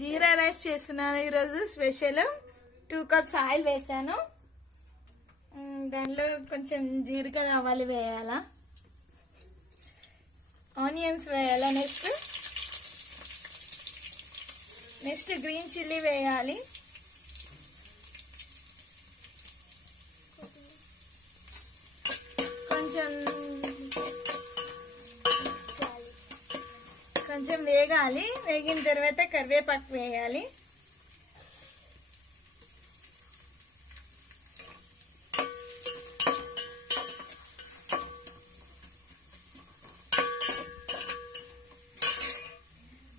జీరా rice చేస్తున్నాను ఈరోజు special. 2 cups oil వేసాను. దానిలో కొంచెం జీలకర్ర ఆవాలు వేయాలా, ఆనియన్స్ వేయాలా, నెక్స్ట్ గ్రీన్ చిల్లీ వేయాలి, కొంచెం వేగాలి. వేగిన తర్వాత కరివేపాకు వేయాలి.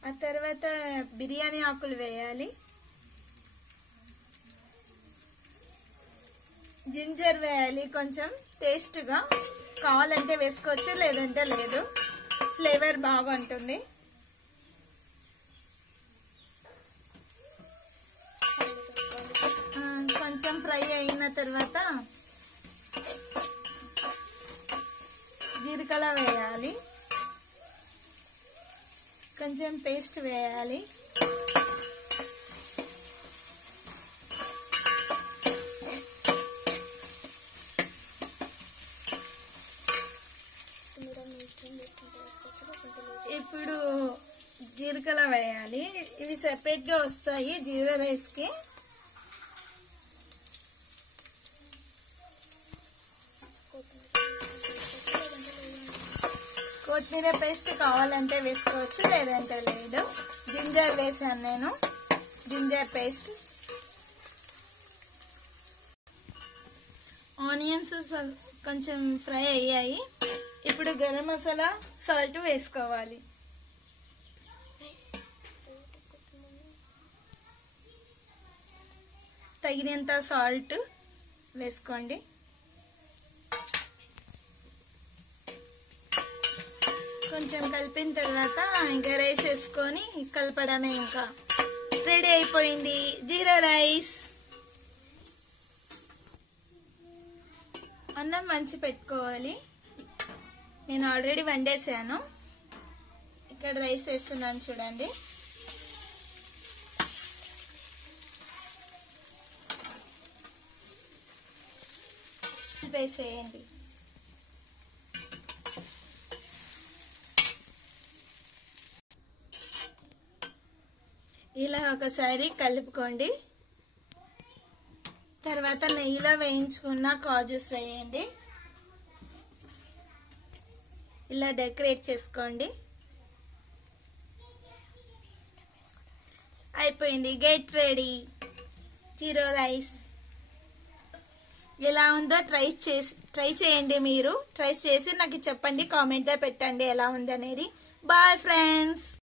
ఆ తర్వాత బిర్యానీ ఆకులు వేయాలి, జింజర్ వేయాలి. కొంచెం టేస్ట్గా కావాలంటే వేసుకోవచ్చు, లేదంటే లేదు. ఫ్లేవర్ బాగుంటుంది. కొంచెం ఫ్రై అయిన తర్వాత జీలకర్ర వేయాలి, కొంచెం పేస్ట్ వేయాలి, ఇప్పుడు జీలకర్ర వేయాలి. ఇవి సెపరేట్ గా వస్తాయి జీరా రైస్ కి. కొత్తిమీర పేస్ట్ కావాలంటే వేసుకోవచ్చు, లేదంటే లేదు. జింజర్ వేసాను నేను, జింజర్ పేస్ట్. ఆనియన్స్ కొంచెం ఫ్రై అయ్యాయి. ఇప్పుడు గరం మసాలా, సాల్ట్ వేసుకోవాలి. తగినంత సాల్ట్ వేసుకోండి. కొంచెం కలిపిన తర్వాత ఇంకా రైస్ వేసుకొని కలపడమే. ఇంకా రెడీ అయిపోయింది జీరా రైస్. అన్నం మంచి పెట్టుకోవాలి. నేను ఆల్రెడీ వండేసాను. ఇక్కడ రైస్ వేస్తున్నాను చూడండి. వేసేయండి. ఇలా ఒకసారి కలుపుకోండి. తర్వాత నెయ్యిలో వేయించుకున్న కాజుస్ వేయండి. ఇలా డెకరేట్ చేసుకోండి. అయిపోయింది. గెట్ రెడీ జీరా రైస్. ఎలా ఉందో ట్రై చేయండి. మీరు ట్రై చేసి నాకు చెప్పండి, కామెంట్లో పెట్టండి ఎలా ఉంది అనేది. Bye friends.